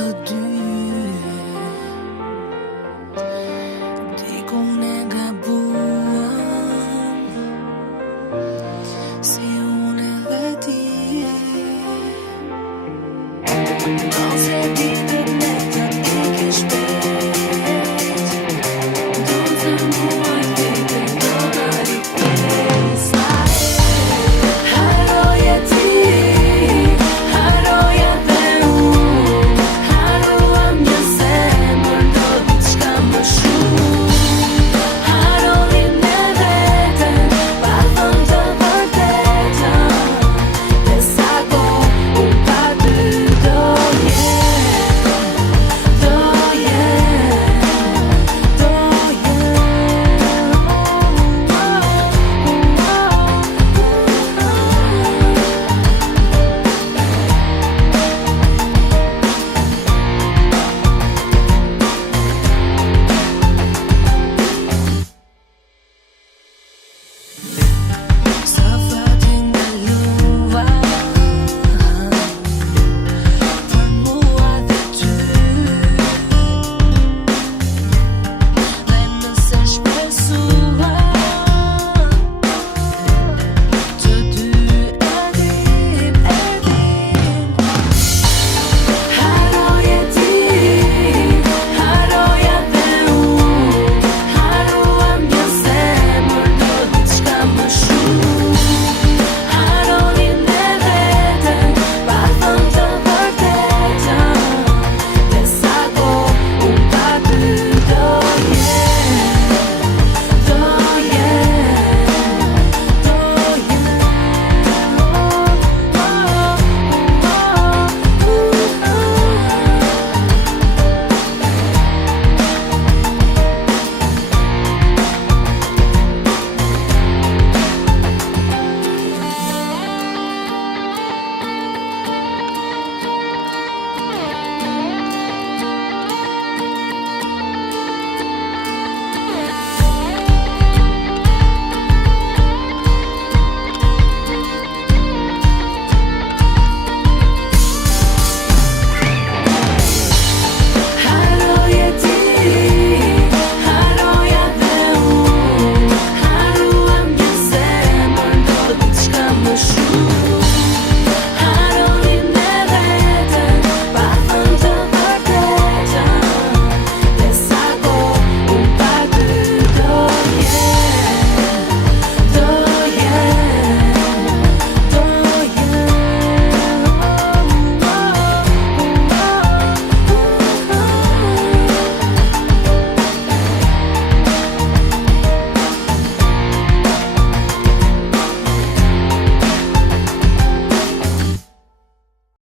të dy dikun e gabuam, si unë edhe ti. Ose ditët me të t'i shpejt, do të muaj ditën do në rikesa. Haroje ti, haroja dhe unë, haruam një zemër, do diçka më shumë. Haronim me veten, pa thënë të vërtetën, dhe sa kohë unë pa ty do shoot.